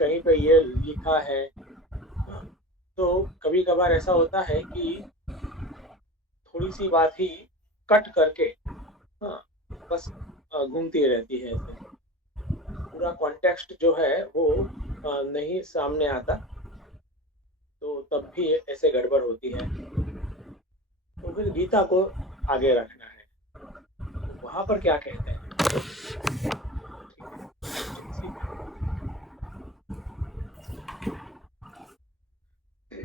कहीं पे ये लिखा है। हाँ, तो कभी कभार ऐसा होता है कि थोड़ी सी बात ही कट करके, हाँ, बस घूमती रहती है ऐसे, पूरा कॉन्टेक्स्ट जो है वो नहीं सामने आता, तो तब भी ऐसे गड़बड़ होती है। तो फिर गीता को आगे रखना है, वहां पर क्या कहते हैं। ठीक है, इसी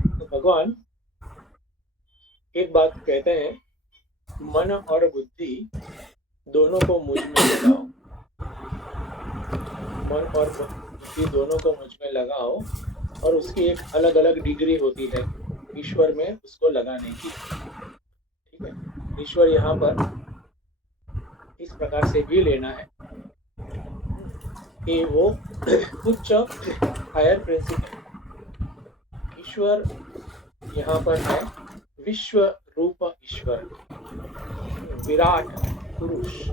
तो भगवान एक बात कहते हैं, मन और बुद्धि दोनों को मुझ में लगाओ। मन और बुद्धि दोनों को मुझ में लगाओ, और उसकी एक अलग अलग डिग्री होती है ईश्वर में उसको लगाने की। ठीक है, ईश्वर यहाँ पर इस प्रकार से भी लेना है कि वो उच्च हायर प्रिंसिपल ईश्वर यहाँ पर है, विश्व रूप ईश्वर, विराट पुरुष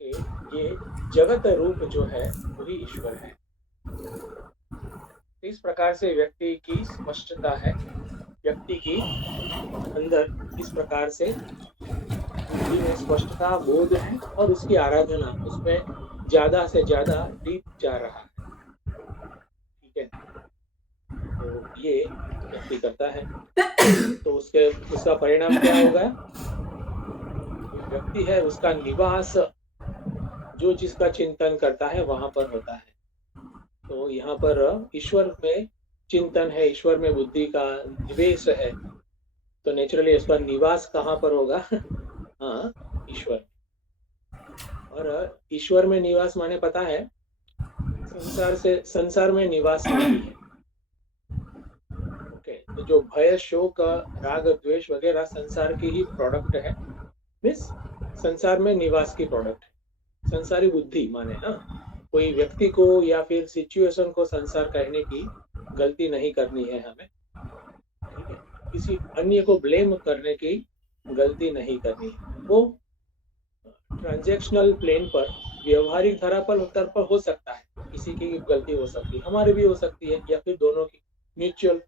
के ये जगत रूप जो है वही ईश्वर है। इस प्रकार से व्यक्ति की स्पष्टता है, व्यक्ति की अंदर इस प्रकार से बुद्धि में स्पष्टता, बोध है, और उसकी आराधना उसमें ज्यादा से ज्यादा डीप जा रहा है। ठीक है, तो ये व्यक्ति करता है, तो उसका परिणाम क्या होगा। जो व्यक्ति है उसका निवास जो जिसका चिंतन करता है वहां पर होता है। तो यहाँ पर ईश्वर में चिंतन है, ईश्वर में बुद्धि का निवेश है, तो नेचुरली उसका निवास कहाँ पर होगा। हाँ, ईश्वर। और ईश्वर में निवास माने पता है, संसार में निवास नहीं है। ओके, तो जो भय, शोक, राग, द्वेष वगैरह संसार की ही प्रोडक्ट है, मीन्स संसार में निवास की प्रोडक्ट है। संसारी बुद्धि माने ना, कोई व्यक्ति को या फिर सिचुएशन को संसार कहने की गलती नहीं करनी है हमें। ठीक है, किसी अन्य को ब्लेम करने की गलती नहीं करनी है। वो ट्रांजैक्शनल प्लेन पर, व्यवहारिक धरा पर हो सकता है, किसी की गलती हो सकती है, हमारी भी हो सकती है, या फिर दोनों की म्यूचुअल,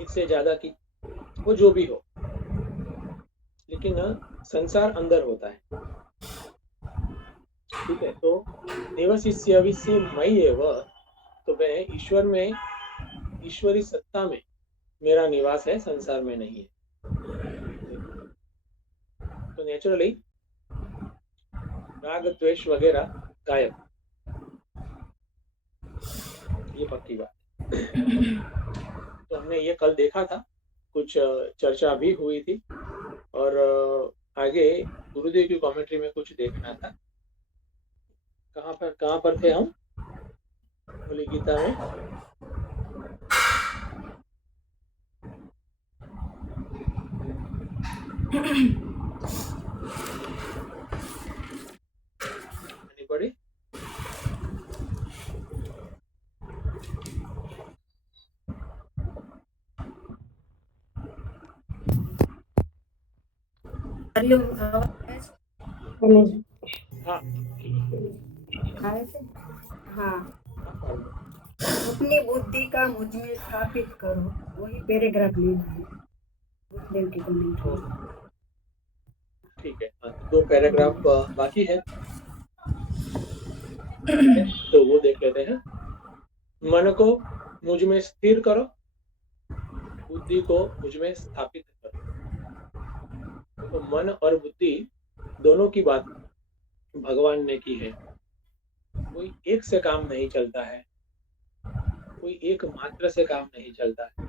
एक से ज्यादा की, वो जो भी हो, लेकिन संसार अंदर होता है। ठीक है, तो देवशिष्य मई एवं, तो मैं ईश्वर में, ईश्वरी सत्ता में मेरा निवास है, संसार में नहीं है। तो नेचुरली राग द्वेष वगैरह गायब, ये पक्की बात। तो हमने ये कल देखा था, कुछ चर्चा भी हुई थी, और आगे गुरुदेव की कमेंट्री में कुछ देखना था। कहाँ पर थे हम बोली गीता में। Anybody? हाँ, हाँ, अपनी बुद्धि का मुझ में स्थापित करो, वही पैराग्राफ लेना है गुरुदेव की कमेंट्री। ठीक है, हाँ, 2 पैराग्राफ बाकी है। ठीक है, तो वो देख लेते हैं। मन को मुझ में स्थिर करो, बुद्धि को मुझ में स्थापित करो। तो मन और बुद्धि दोनों की बात भगवान ने की है। कोई एक से काम नहीं चलता है, कोई एक मात्र से काम नहीं चलता है।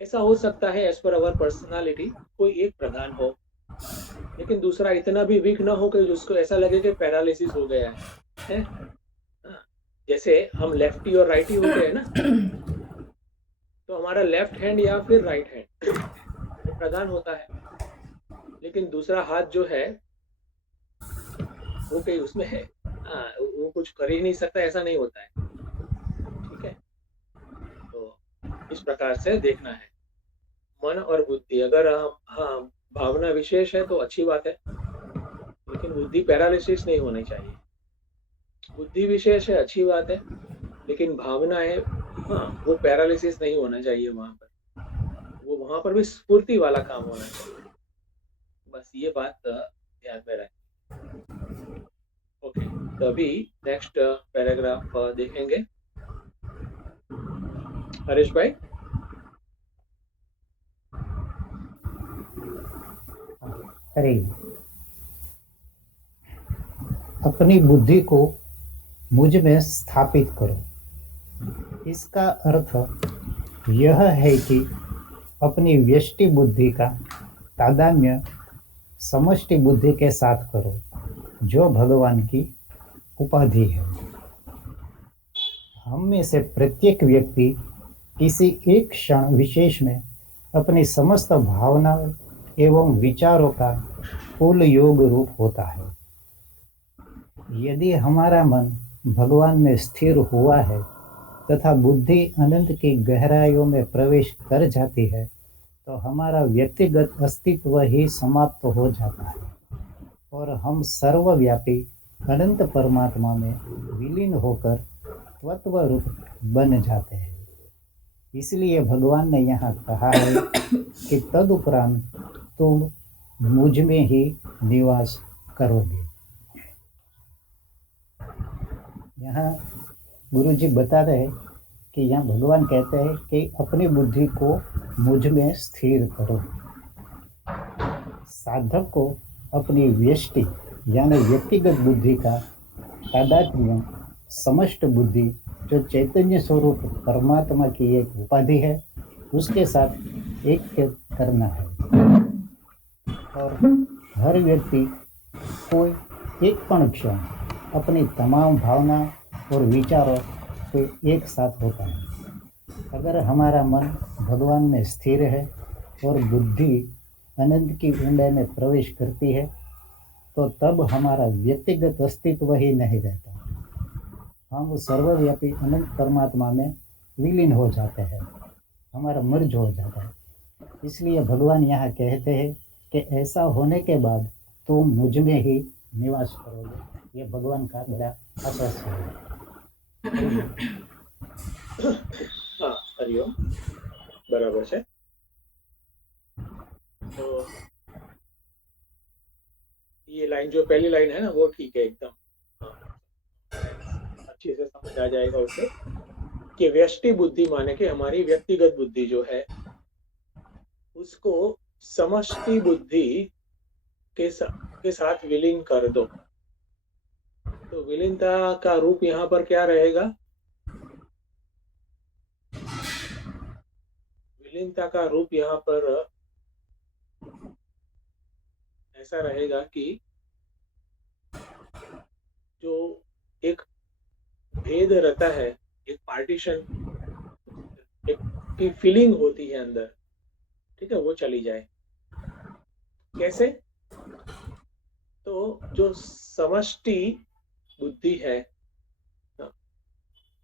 ऐसा हो सकता है एज पर अवर पर्सनालिटी कोई एक प्रधान हो, लेकिन दूसरा इतना भी वीक ना हो कि उसको ऐसा लगे कि पैरालिसिस हो गया है? हाँ, जैसे हम लेफ्टी और राइटी होते हैं ना, तो हमारा लेफ्ट हैंड या फिर राइट हैंड वो प्रधान होता है, लेकिन दूसरा हाथ जो है वो कहीं उसमें है, हाँ, वो कुछ कर ही नहीं सकता, ऐसा नहीं होता है। ठीक है, तो इस प्रकार से देखना है। मन और बुद्धि अगर हाँ भावना विशेष है तो अच्छी बात है, लेकिन बुद्धि पैरालिसिस नहीं होनी चाहिए। बुद्धि विशेष है, अच्छी बात है, लेकिन भावनाएं, हाँ, वो पैरालिसिस नहीं होना चाहिए वहां पर, वो वहां पर भी स्फूर्ति वाला काम होना चाहिए। बस ये बात ध्यान में रखें। ओके, तो अभी नेक्स्ट पैराग्राफ देखेंगे। हरीश भाई। अरे, अपनी बुद्धि को मुझ में स्थापित करो। इसका अर्थ यह है कि अपनी व्यष्टि बुद्धि का तादात्म्य समष्टि बुद्धि के साथ करो, जो भगवान की उपाधि है। हम में से प्रत्येक व्यक्ति किसी एक क्षण विशेष में अपनी समस्त भावनाओं एवं विचारों का कुल योग रूप होता है। यदि हमारा मन भगवान में स्थिर हुआ है तथा बुद्धि अनंत की गहराइयों में प्रवेश कर जाती है, तो हमारा व्यक्तिगत अस्तित्व ही समाप्त हो जाता है और हम सर्वव्यापी अनंत परमात्मा में विलीन होकर तत्व रूप बन जाते हैं। इसलिए भगवान ने यहाँ कहा है कि तदुपरांत तुम मुझ में ही निवास करोगे। यहाँ गुरु जी बता रहे हैं कि यहाँ भगवान कहते हैं कि अपनी बुद्धि को मुझ में स्थिर करो। साधक को अपनी व्यष्टि यानी व्यक्तिगत बुद्धि का तादात्म्य समष्ट बुद्धि, जो चैतन्य स्वरूप परमात्मा की एक उपाधि है, उसके साथ एक करना है। और हर व्यक्ति कोई एक क्षण अपनी तमाम भावना और विचारों को एक साथ होता है। अगर हमारा मन भगवान में स्थिर है और बुद्धि अनंत की ऊंडाई में प्रवेश करती है, तो तब हमारा व्यक्तिगत अस्तित्व ही नहीं रहता। हम सर्वव्यापी अनंत परमात्मा में विलीन हो जाते हैं, हमारा मर्ज हो जाता है। इसलिए भगवान यहाँ कहते हैं कि ऐसा होने के बाद तुम मुझ में ही निवास करोगे। ये भगवान का बड़ा आश्वासन है। हाँ, हरिओम, बराबर है। तो ये लाइन, जो पहली लाइन है ना, वो ठीक है एकदम। हाँ, अच्छे से समझ आ जाएगा उसे कि व्यष्टि बुद्धि माने कि हमारी व्यक्तिगत बुद्धि जो है, उसको समष्टि बुद्धि के साथ विलीन कर दो। तो विलीनता का रूप यहाँ पर क्या रहेगा? विलीनता का रूप यहाँ पर ऐसा रहेगा कि जो एक भेद रहता है, एक पार्टीशन, एक की फीलिंग होती है अंदर, ठीक है, वो चली जाए। कैसे? तो जो समष्टि बुद्धि है,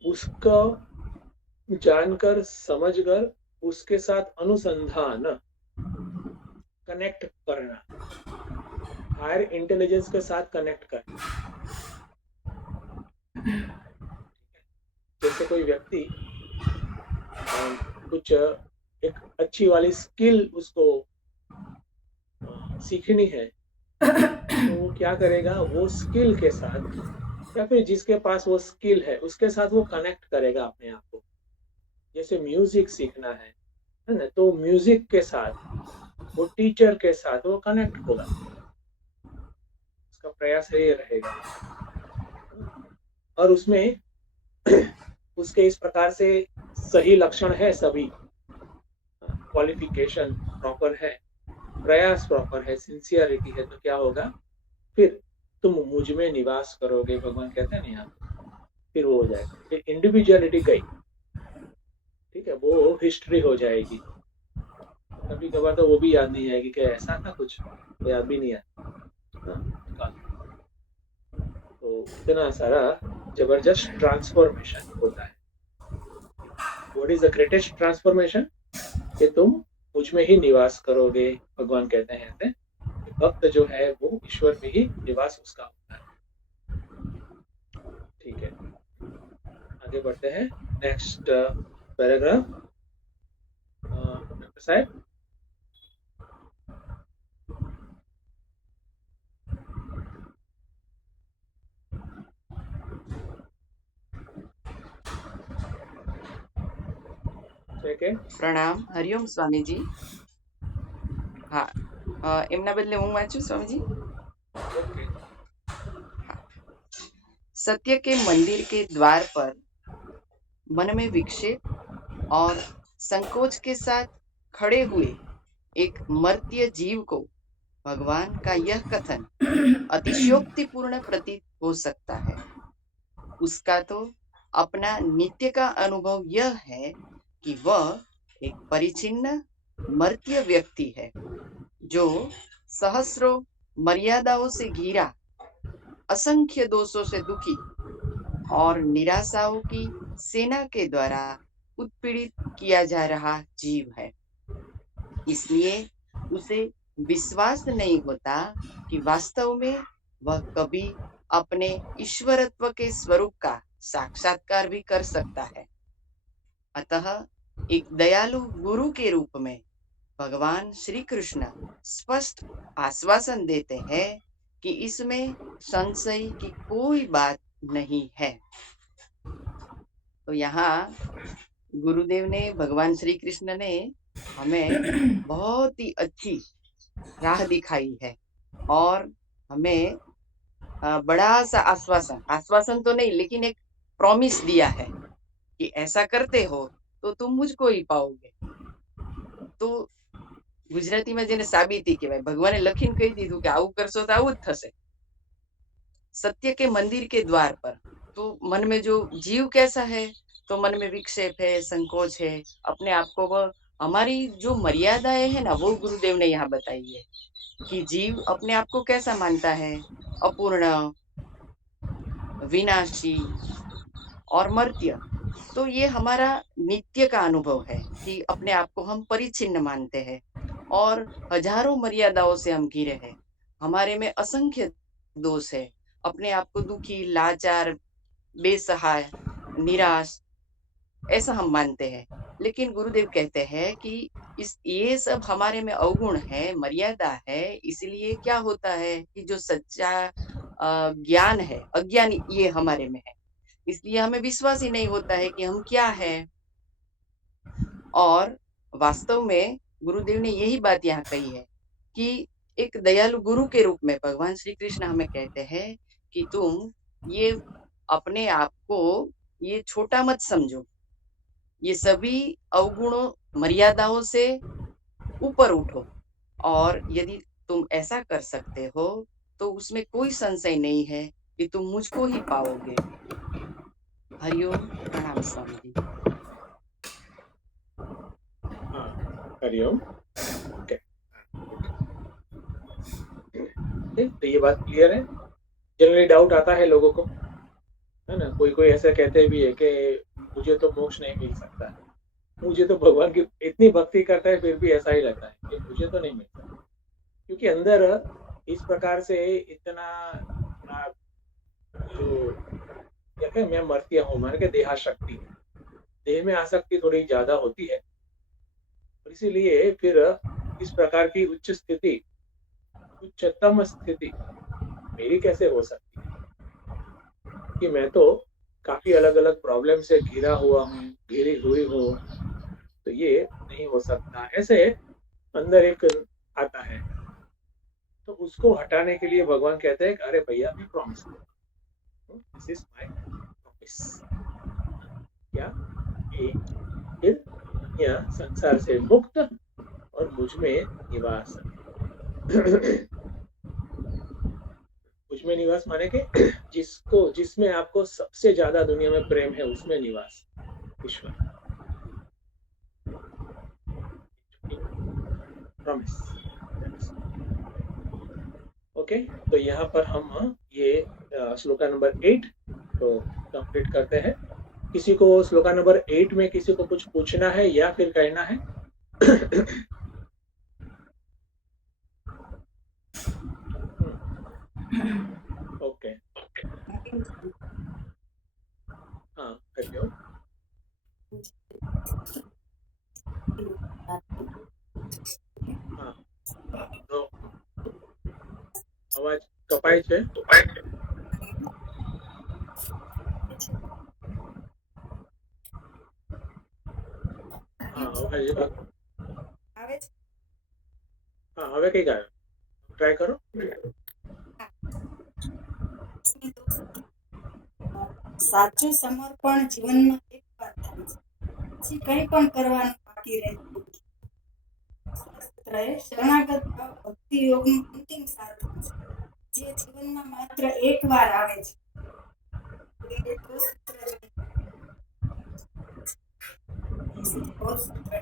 उसका जानकर समझकर उसके साथ अनुसंधान, कनेक्ट करना, हायर इंटेलिजेंस के साथ कनेक्ट करना। जैसे कोई व्यक्ति कुछ एक अच्छी वाली स्किल उसको सीखनी है, तो वो क्या करेगा? वो स्किल के साथ, या फिर जिसके पास वो स्किल है उसके साथ वो कनेक्ट करेगा अपने आप को। जैसे म्यूजिक सीखना है ना, तो म्यूजिक के साथ, वो टीचर के साथ वो कनेक्ट होगा, उसका प्रयास ये रहेगा। और उसमें उसके इस प्रकार से सही लक्षण है, सभी क्वालिफिकेशन प्रॉपर है, प्रयास प्रॉपर है, सिंसियरिटी है, तो क्या होगा? फिर तुम मुझ में निवास करोगे, भगवान कहते हैं ना यहाँ, फिर वो हो जाएगा। फिर इंडिविजुअलिटी गई, ठीक है, वो हिस्ट्री हो जाएगी। कभी कभार तो वो भी याद नहीं आएगी कि ऐसा था कुछ, तो याद भी नहीं आया। तो इतना सारा जबरदस्त ट्रांसफॉर्मेशन होता है। What is the greatest transformation? कि तुम मुझ में ही निवास करोगे, भगवान कहते हैं। भक्त जो है वो ईश्वर में ही निवास उसका होता है। आगे बढ़ते हैं नेक्स्ट पैराग्राफ। डॉक्टर साहब, सेकंड। પ્રણામ હરિઓમ સ્વામીજી. હા, એમના બદલે હું વાંચું સ્વામીજી. ओके। सत्य के मंदिर के द्वार पर मन में विक्षेप और संकोच के साथ खड़े हुए एक मर्त्य जीव को भगवान का यह कथन अतिशयोक्तिपूर्ण प्रतीत हो सकता है। उसका तो अपना नित्य का अनुभव यह है कि वह एक परिचिन्न मर्त्य व्यक्ति है जो सहस्रों मर्यादाओं से घिरा, असंख्य दोषों से दुखी और निराशाओं की सेना के द्वारा उत्पीड़ित किया जा रहा जीव है। इसलिए उसे विश्वास नहीं होता कि वास्तव में वह कभी अपने ईश्वरत्व के स्वरूप का साक्षात्कार भी कर सकता है। अतः एक दयालु गुरु के रूप में भगवान श्री कृष्ण स्पष्ट आश्वासन देते हैं कि इसमें संशय की कोई बात नहीं है। तो यहाँ गुरुदेव ने, भगवान श्री कृष्ण ने हमें बहुत ही अच्छी राह दिखाई है और हमें बड़ा सा आश्वासन तो नहीं लेकिन एक प्रॉमिस दिया है कि ऐसा करते हो तो तुम मुझको ही पाओगे। तो ગુજરાતીમાં જેને સાબિતી કહેવાય, ભગવાને લખીને કહી દીધું કે આવું કરશો તો આવું જ થશે। सत्य के मंदिर के द्वार पर, तो मन में जो जीव कैसा है, तो मन में विक्षेप है, संकोच है, अपने आप को वह, हमारी जो मर्यादाएं है ना, वो गुरुदेव ने यहाँ बताई है कि जीव अपने आप को कैसा मानता है, अपूर्ण, विनाशी और मर्त्य। तो ये हमारा नित्य का अनुभव है कि अपने आप को हम परिचिन्न मानते हैं और हजारों मर्यादाओं से हम घिरे हैं। हमारे में असंख्य दोष है, अपने आप को दुखी, लाचार, बेसहाय, निराश ऐसा हम मानते हैं। लेकिन गुरुदेव कहते हैं कि ये सब हमारे में अवगुण है, मर्यादा है। इसलिए क्या होता है कि जो सच्चा ज्ञान है, अज्ञान ये हमारे में है, इसलिए हमें विश्वास ही नहीं होता है कि हम क्या है। और वास्तव में गुरुदेव ने यही बात यहाँ कही है कि एक दयालु गुरु के रूप में भगवान श्री कृष्ण हमें कहते हैं कि तुम ये अपने आप को ये छोटा मत समझो, ये सभी अवगुणों, मर्यादाओं से ऊपर उठो, और यदि तुम ऐसा कर सकते हो तो उसमें कोई संशय नहीं है कि तुम मुझको ही पाओगे। हरिओम, प्रणाम स्वामी जी। हाँ, हरिओम। ओके, तो ये बात क्लियर है। जनरली डाउट आता है लोगों को, है ना, कोई ऐसा कहते भी है कि मुझे तो मोक्ष नहीं मिल सकता, मुझे तो भगवान की इतनी भक्ति करता है फिर भी ऐसा ही लगता है कि मुझे तो नहीं मिलता, क्योंकि अंदर इस प्रकार से इतना जो कहते हैं मैं मर्त्य हूँ, मान के देहाशक्ति, देह में आसक्ति थोड़ी ज्यादा होती है, इसीलिए फिर इस प्रकार की उच्च स्थिति, उच्चतम स्थिति मेरी कैसे हो सकती है कि मैं तो काफी अलग अलग प्रॉब्लम से घिरा हुआ हूँ, घिरी हुई हूँ, तो ये नहीं हो सकता। ऐसे अंदर एक आता है, तो उसको हटाने के लिए भगवान कहते हैं अरे भैया मैं promise, this is my promise, क्या फिर दुनिया संसार से मुक्त और मुझ में निवास। मुझ में निवास माने के जिसमें आपको सबसे ज्यादा दुनिया में प्रेम है उसमें निवास, ईश्वर, प्रॉमिस। ओके, तो यहाँ पर हम ये श्लोका नंबर 8 तो कंप्लीट करते हैं। किसी को श्लोका नंबर 8 में किसी को कुछ पूछना है या फिर कहना है? ओके, हाँ, हरिओम। हाँ, तो અવાજ કપાય છે? હા, અવાજ આવે છે? હા, હવે કઈક આવ્યો. ટ્રાય કરો. સાચું સમર્પણ જીવનમાં એકવાર થાય છે, પછી કંઈ પણ કરવાનું બાકી રહેતું નથી. શાસ્ત્રએ શરણાગત ભાવ ભક્તિ યોગનું અંતિમ સાધન છે, જે જીવનમાં માત્ર એકવાર આવે છે. એ તો સૂત્ર છે. તો સૂત્ર છે.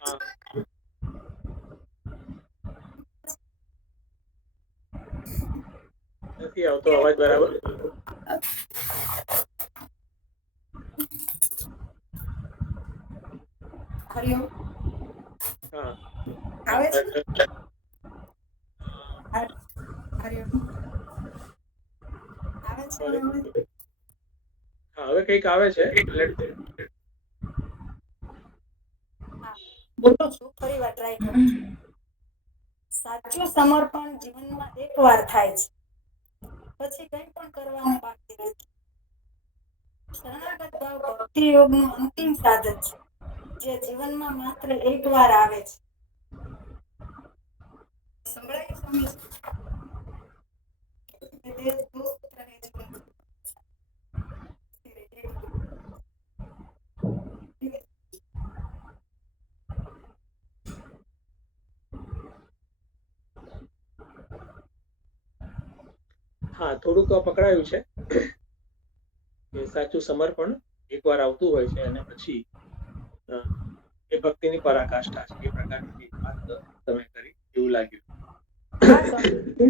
હા, નથી આવતો અવાજ બરાબર. હરિઓમ. હા, આવે છે? હા, હરિઓમ. આવે છે હવે? હા, હવે કઈક આવે છે. Let- બોલું છું, ફરી વાર ટ્રાય કરું. સાચું સમર્પણ જીવનમાં એકવાર થાય છે, પછી કંઈ પણ કરવાનું બાકી નથી. શરણાગત ભાવ ભક્તિ યોગનું અંતિમ સાધન છે, જે જીવનમાં માત્ર એકવાર આવે છે. સંભળાય સમજ? હા, થોડુંક પકડાયું છે કે સાચું સમર્પણ એકવાર આવતું હોય છે અને પછી એ ભક્તિની પરાકાષ્ઠા છે. એ પ્રકારની વાત તમે કરી એવું લાગ્યું. હા, સ્વામી.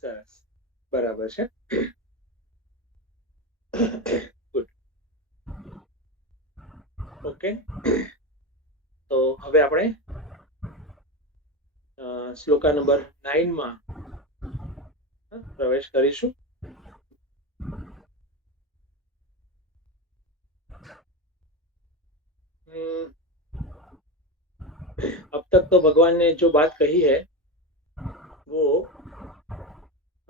સરસ, બરાબર છે. ગુડ. ઓકે, તો હવે આપણે શ્લોકા નંબર 9 માં પ્રવેશ કરીશું. अब तक तो भगवान ने जो बात कही है वो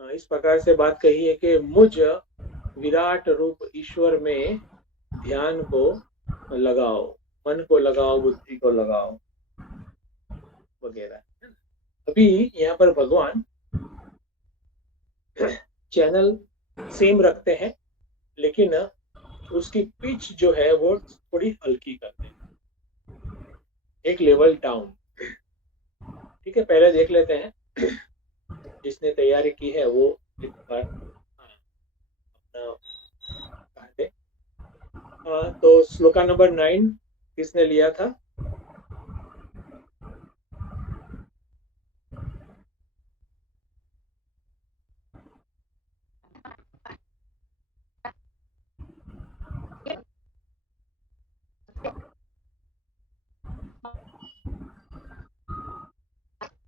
इस प्रकार से बात कही है कि मुझ विराट रूप ईश्वर में ध्यान को लगाओ, मन को लगाओ, बुद्धि को लगाओ वगैरह। अभी यहाँ पर भगवान चैनल सेम रखते हैं, लेकिन उसकी पिच जो है वो थोड़ी हल्की करते हैं, एक लेवल डाउन। ठीक है, पहले देख लेते हैं, जिसने तैयारी की है वो एक बार अपना कहा दे। तो श्लोका नंबर 9 किसने लिया था?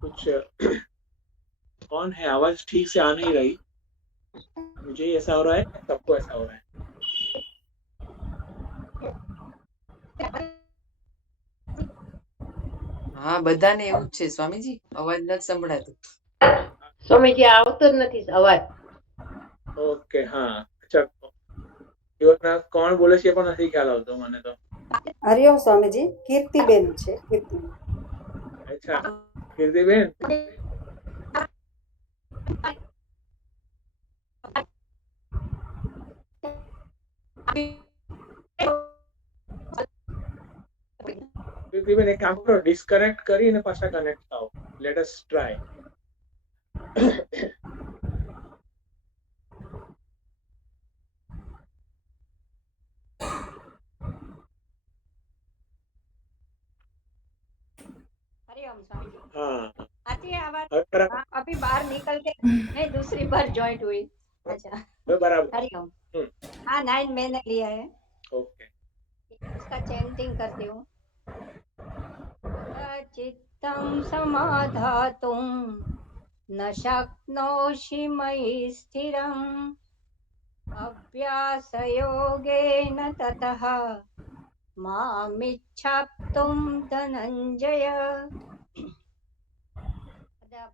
कुछ कौन है? आवाज ठीक से आ नहीं रही, मुझे ही ऐसा हो रहा है, सबको ऐसा हो रहा है। હા, બધાને એવું જ છે સ્વામીજી, અવાજ નથી સંભળાતો. સ્વામીજી આવતો જ નથી અવાજ. ઓકે, હા, અચ્છા, યુવકના કોણ બોલે છે એ પણ નથી ખ્યાલ આવતો મને તો. હરિઓમ સ્વામીજી, કીર્તિબેન છે. કીર્તિબેન. અચ્છા, કીર્તિબેન. કીર્તિબેન, એક કામ કરો, ડિસ્કનેક્ટ કરીને પાછા કનેક્ટ થાઓ. Let us try. Hariom Swami ji. हाँ, आती है आवाज? હવે બરાબર. हाँ, अभी बाहर निकल के मैं दूसरी बार ज्वाइंट हुई। अच्छा, હવે બરાબર. हरिओम। हम्म, हाँ, 9 मैंने लिया है, ओके. उसका चैंटिंग करती हूँ। सचित चित्तं समाधातुं न शक्नोषि मयि स्थिरम् अभ्यासयोगेन ततः मामिच्छाप्तुं धनञ्जय।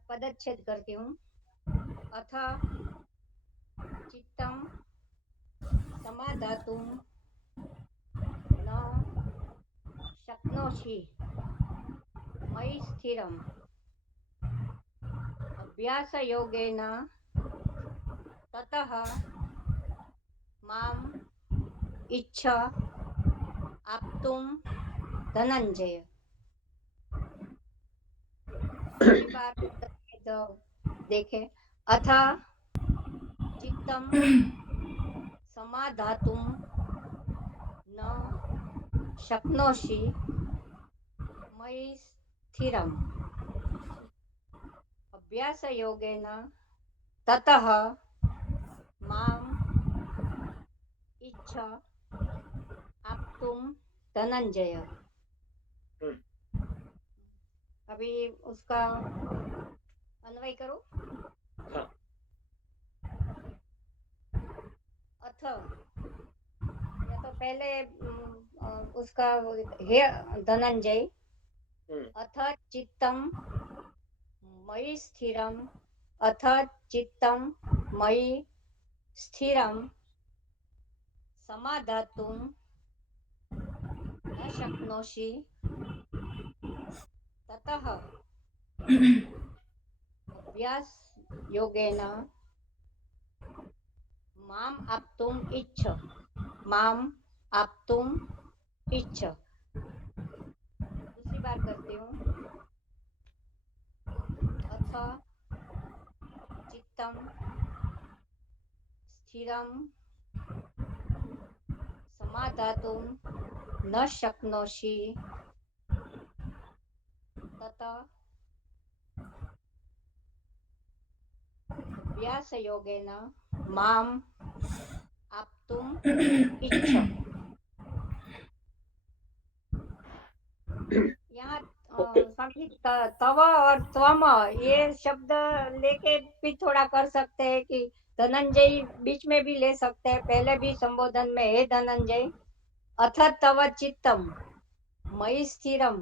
पदच्छेद करती हूँ। अथ चित्तं समाधातुं न शक्नोषि मयि स्थिरम् अभ्यासयोगेन ततः माम् इच्छ आप्तुं धनंजय। दूसरी बार तो देखें। अथ चित्तं समाधातुं न शक्नोषि मयि स्थिरम् अभ्यासयोगेन ततः माम् इच्छ आप्तुं धनंजय। अभी उसका अन्वय करो। हाँ। अथ या तो पहले उसका हे धनंजय। अथ चित्तं मयि स्थिरम् अथ चित्तं मयि स्थिरं समाधातुं न शक्नोषि ततः अभ्यास योगेन माम आप्तुम इच्छ दूसरी बार करती हूँ। अथ चित्तं स्थिरं समाधातुं न शक्नोषि ततः अभ्यासयोगेन माम आप्तुम इच्छ। यहाँ स्वामी जी तव और त्वम ये शब्द लेके भी थोड़ा कर सकते हैं कि धनंजय बीच में भी ले सकते हैं। पहले भी संबोधन में हे धनंजय अथ तव चित्तम मयि स्थिरम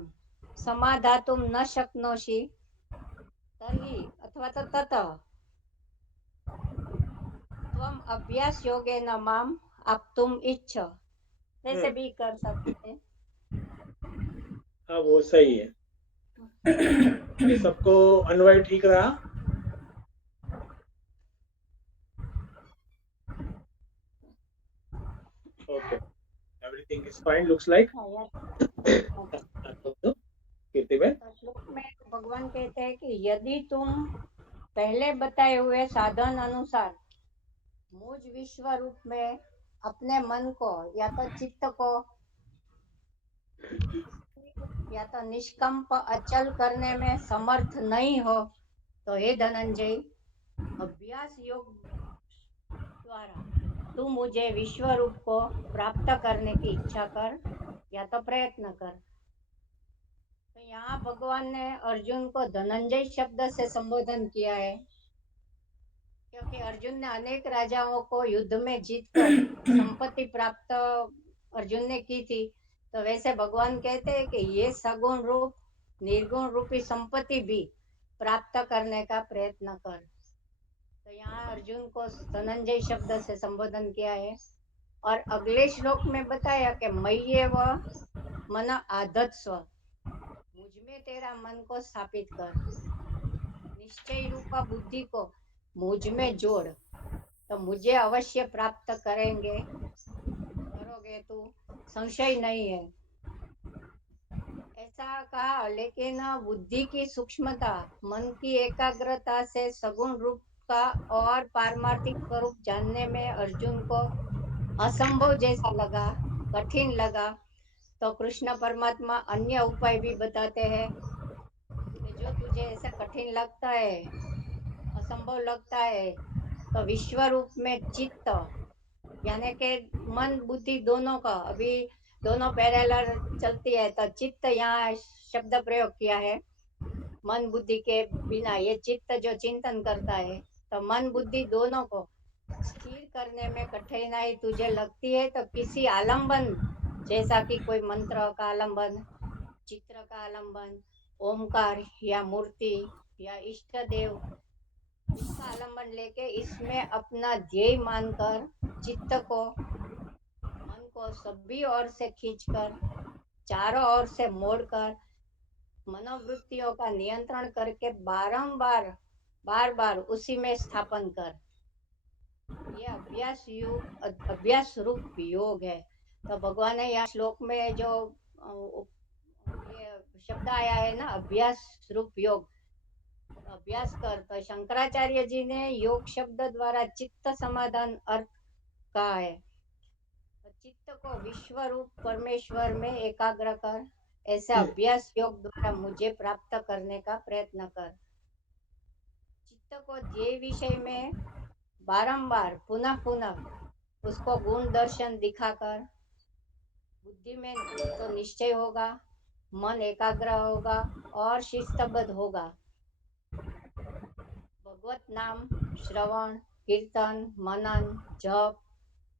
समाधातुम न शक्नोषि तर्हि अथवा तो ततः त्वम अभ्यास योगेन माम आप्तुम इच्छ। ऐसे भी कर सकते हैं। हाँ वो सही है। ये सबको अन्वय ठीक रहा? Okay, everything is fine looks like. कीर्ति में श्लोक में भगवान कहते हैं कि यदि तुम पहले बताए हुए साधन अनुसार मुझ विश्व रूप में अपने मन को या तो चित्त को या तो निष्कंप अचल करने में समर्थ नहीं हो तो हे धनंजय अभ्यास योग द्वारा तू मुझे विश्व रूप को प्राप्त करने की इच्छा कर या तो प्रयत्न कर। तो यहाँ भगवान ने अर्जुन को धनंजय शब्द से संबोधन किया है क्योंकि अर्जुन ने अनेक राजाओं को युद्ध में जीतकर संपत्ति प्राप्त अर्जुन ने की थी। तो वैसे भगवान कहते हैं कि ये सगुण रूप निर्गुण रूपी संपत्ति भी प्राप्त करने का प्रयत्न कर। तो यहाँ अर्जुन को धनंजय शब्द से संबोधन किया है। और अगले श्लोक में बताया कि मय्येव मन आधत्स्व मुझ में तेरा मन को स्थापित कर निश्चय रूपा बुद्धि को मुझ में जोड़ तो मुझे अवश्य प्राप्त करोगे तू संशय नहीं है। ऐसा कहा लेकिन बुद्धि की सूक्ष्मता मन की एकाग्रता से सगुण रूप का और पारमार्थिक स्वरूप जानने में अर्जुन को असंभव जैसा लगा कठिन लगा। तो कृष्ण परमात्मा अन्य उपाय भी बताते हैं कि जो तुझे ऐसा कठिन लगता है असंभव लगता है तो विश्व रूप में चित्त यानी के मन बुद्धि दोनों का अभी दोनों पैरेलल चलती है तो चित्त यहाँ शब्द प्रयोग किया है। मन बुद्धि के बिना ये चित्त जो चिंतन करता है, तो मन बुद्धि दोनों को स्थिर करने में कठिनाई तुझे लगती है तो किसी आलंबन, जैसा कि कोई मंत्र का आलंबन, चित्र का आलंबन, ओमकार या मूर्ति या इष्ट देव, इसका आलंबन लेके इसमें अपना ध्येय मानकर चित्त को, मन को सभी ओर से खींचकर, चारों ओर से मोड़कर मनोवृत्तियों का नियंत्रण करके बारंबार बार बार उसी में स्थापन कर। ये अभ्यास रूप योग है। तो भगवान ने यहाँ श्लोक में जो ये शब्द आया है ना, अभ्यास रूप योग, अभ्यास कर, तो शंकराचार्य जी ने योग शब्द द्वारा चित्त समाधान अर्थ कहा है। तो चित्त को विश्व रूप परमेश्वर में एकाग्र कर, ऐसे अभ्यास योग द्वारा मुझे प्राप्त करने का प्रयत्न कर। चित्त को ध्येय विषय में बारंबार पुनः पुनः उसको गुण दर्शन दिखाकर बुद्धि में तो निश्चय होगा, मन एकाग्र होगा और शिस्तबद्ध होगा। भगवत नाम श्रवण, कीर्तन, मनन, जप,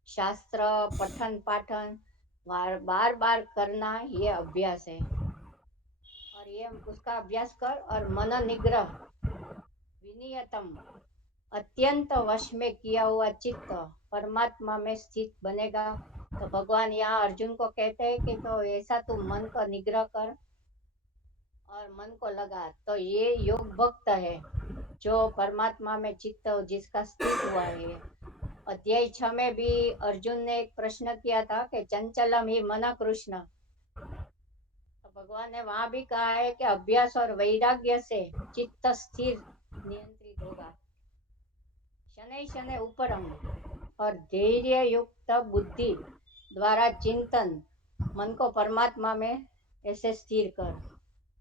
शास्त्र पठन पाठन बार बार करना, ये अभ्यास है। और ये उसका अभ्यास कर और मन निग्रह विनियतम, अत्यंत वश में किया हुआ चित्त परमात्मा में स्थित बनेगा। तो भगवान यहाँ अर्जुन को कहते हैं कि तो ऐसा तू मन को निग्रह कर और मन को लगा। तो ये योग भक्त है जो परमात्मा में चित्त जिसका स्थित हुआ है। अध्याय 6 में भी अर्जुन ने एक प्रश्न किया था कि चंचलम ही मन कृष्ण, तो भगवान ने वहां भी कहा है कि अभ्यास और वैराग्य से चित्त स्थिर नियंत्रित होगा। शनै शनै उपरम, और धैर्य युक्त बुद्धि द्वारा चिंतन मन को परमात्मा में ऐसे स्थिर कर।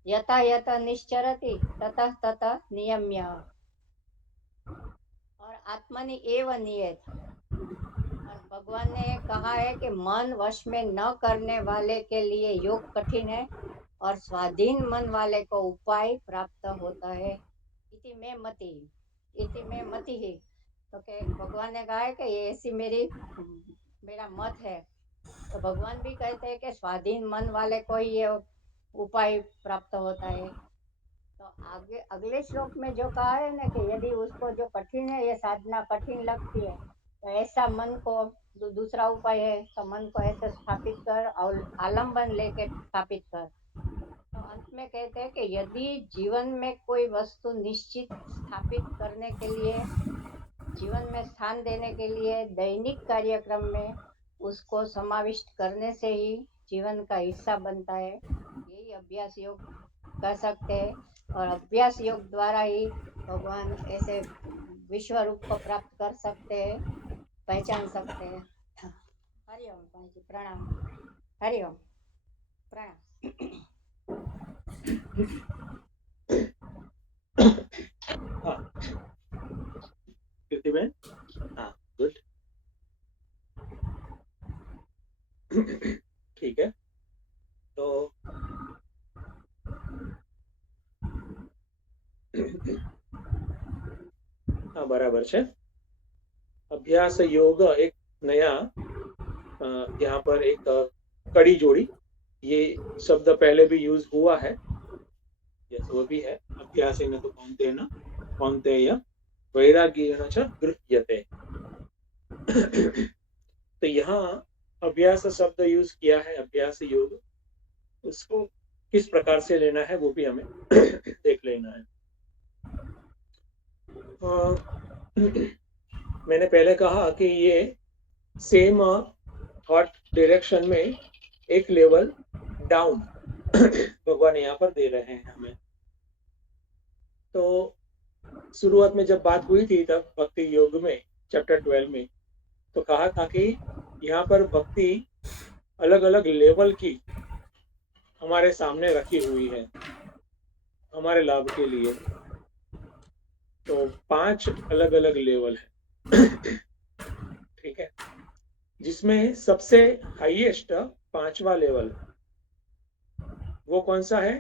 यथा यथा निश्चरति ततः ततः नियम्य, और आत्मनि एव नियत। और भगवान ने कहा है कि मन वश में न करने वाले के लिए योग कठिन है और स्वाधीन मन वाले को उपाय प्राप्त होता है। इति में मति ही, तो भगवान ने कहा है कि ये ऐसी मेरा मत है। तो भगवान भी कहते हैं कि स्वाधीन मन वाले को ही ये उपाय प्राप्त होता है। तो आगे अगले श्लोक में जो कहा है ना कि यदि उसको जो कठिन है, ये साधना कठिन लगती है, तो ऐसा मन को दूसरा उपाय है, तो मन को ऐसे स्थापित कर और आलंबन लेके स्थापित कर। तो अंत में कहते हैं कि यदि जीवन में कोई वस्तु निश्चित स्थापित करने के लिए, जीवन में स्थान देने के लिए दैनिक कार्यक्रम में उसको समाविष्ट करने से ही जीवन का हिस्सा बनता है, यही अभ्यास योग कर सकते हैं। और अभ्यास योग द्वारा ही भगवान ऐसे विश्व रूप को प्राप्त कर सकते हैं, पहचान सकते हैं। हरिओम पाजी, प्रणाम। हरिओम, प्रणाम। हाँ कीर्ति बहन, हाँ गुड, ठीक है। तो हाँ बराबर है। अभ्यास योग एक नया यहाँ पर एक कड़ी जोड़ी, ये शब्द पहले भी यूज हुआ है, यस वो भी है। अभ्यास न तो कौन्तेय वैराग्येण च गृह्यते। तो यहाँ अभ्यास शब्द यूज किया है, अभ्यास योग, उसको किस प्रकार से लेना है वो भी हमें देख लेना है। मैंने पहले कहा कि ये सेम थॉट डायरेक्शन में एक लेवल डाउन भगवान यहाँ पर दे रहे हैं हमें। तो शुरुआत में जब बात हुई थी तब भक्ति योग में चैप्टर 12 में तो कहा था कि यहाँ पर भक्ति अलग अलग लेवल की हमारे सामने रखी हुई है हमारे लाभ के लिए। तो 5 अलग अलग लेवल है ठीक है, जिसमें सबसे हाईएस्ट 5वां लेवल वो कौन सा है?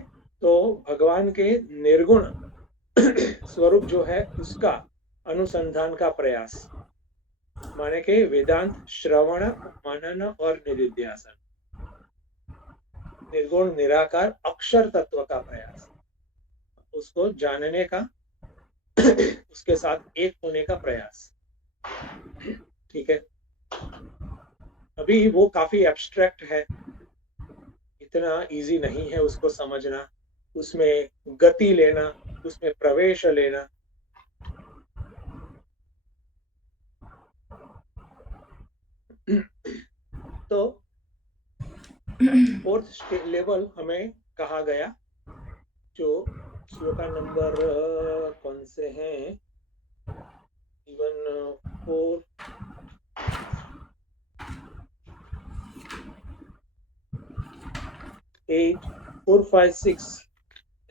तो भगवान के निर्गुण स्वरूप जो है उसका अनुसंधान का प्रयास, माने के वेदांत श्रवण, मनन और निधिध्यासन, निर्गुण निराकार अक्षर तत्व का प्रयास, उसको जानने का उसके साथ एक होने का प्रयास। ठीक है, अभी वो काफी एब्स्ट्रैक्ट है, इतना इजी नहीं है उसको समझना, उसमें गति लेना, उसमें प्रवेश लेना। तो फोर्थ लेवल हमें कहा गया, जो श्लोका नंबर कौन से हैं, इवन 4, 8, 4, 5, 6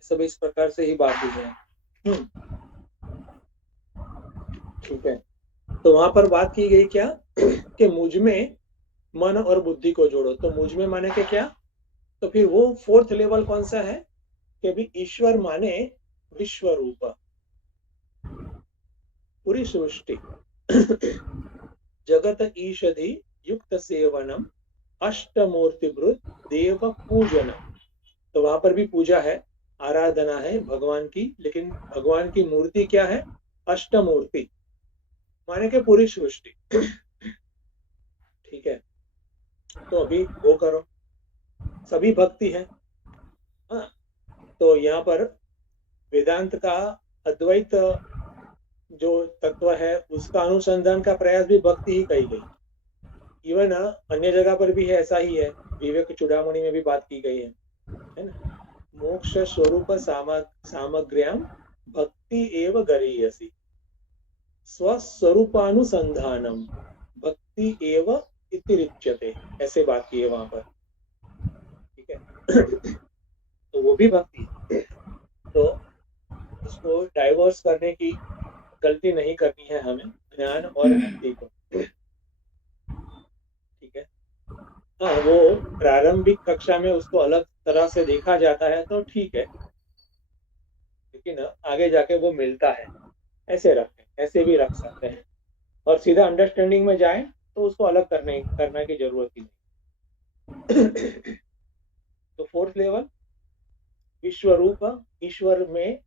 सब इस प्रकार से ही बात हुई है। ठीक है, तो वहां पर बात की गई क्या कि मुझ में मन और बुद्धि को जोड़ो। तो मुझ में माने के क्या, तो फिर वो फोर्थ लेवल कौन सा है कि भी ईश्वर माने विश्व रूप, पूरी सृष्टि जगत ईषधि युक्त सेवनम अष्टमूर्तिभृत देव पूजनम। तो वहां पर भी पूजा है, आराधना है भगवान की, लेकिन भगवान की मूर्ति क्या है, अष्टमूर्ति माने के पूरी सृष्टि। ठीक है, तो अभी वो करो, सभी भक्ति है। हाँ, तो यहाँ पर वेदांत का अद्वैत जो तत्व है उसका अनुसंधान का प्रयास भी भक्ति ही कही गई। इवन अन्य जगह पर भी है, ऐसा ही है, विवेक चूड़ामणि में भी बात की गई है ना, मोक्ष स्वरूप सामग्र्याम भक्ति एव गरीयसी, स्वस्वरूपानुसंधानम भक्ति एव इतिरिच्यते, ऐसे बात की है वहां पर। ठीक है, तो वो भी भक्ति है, तो उसको डाइवर्स करने की गलती नहीं करनी है हमें, ज्ञान और भक्ति को। ठीक है, हाँ, वो प्रारंभिक कक्षा में उसको अलग तरह से देखा जाता है तो ठीक है, लेकिन आगे जाके वो मिलता है, ऐसे रखें, ऐसे भी रख सकते हैं, और सीधा अंडरस्टैंडिंग में जाए तो उसको अलग करने की जरूरत ही नहीं। तो फोर्थ लेवल विश्व रूप, ईश्वर में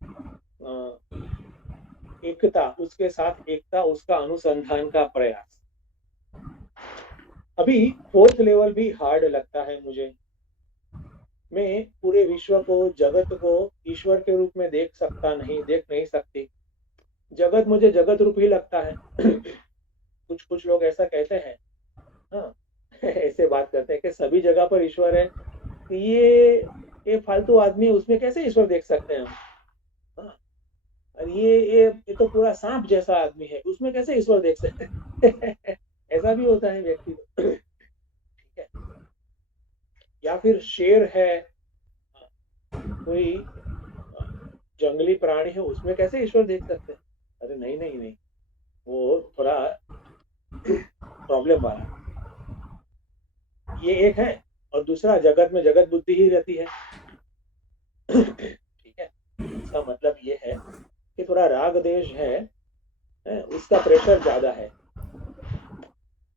एकता, उसके साथ एकता, उसका अनुसंधान का प्रयास। अभी फोर्थ लेवल भी हार्ड लगता है मुझे, मैं पूरे विश्व को, जगत को ईश्वर के रूप में देख नहीं सकती, जगत मुझे जगत रूप ही लगता है। कुछ लोग ऐसा कहते हैं, हाँ, ऐसे बात करते हैं कि सभी जगह पर ईश्वर है, ये फालतू आदमी, उसमें कैसे ईश्वर देख सकते हैं हम, हाँ, और ये तो पूरा सांप जैसा आदमी है, उसमें कैसे ईश्वर देख सकते हैं। ऐसा भी होता है व्यक्ति को। ठीक है, या फिर शेर है, कोई जंगली प्राणी है, उसमें कैसे ईश्वर देख सकते हैं, अरे नहीं, वो थोड़ा प्रॉब्लम वाला, ये एक है, और दूसरा जगत में जगत बुद्धि ही रहती है। ठीक है, इसका मतलब ये है कि थोड़ा राग देश है, उसका प्रेशर ज्यादा है।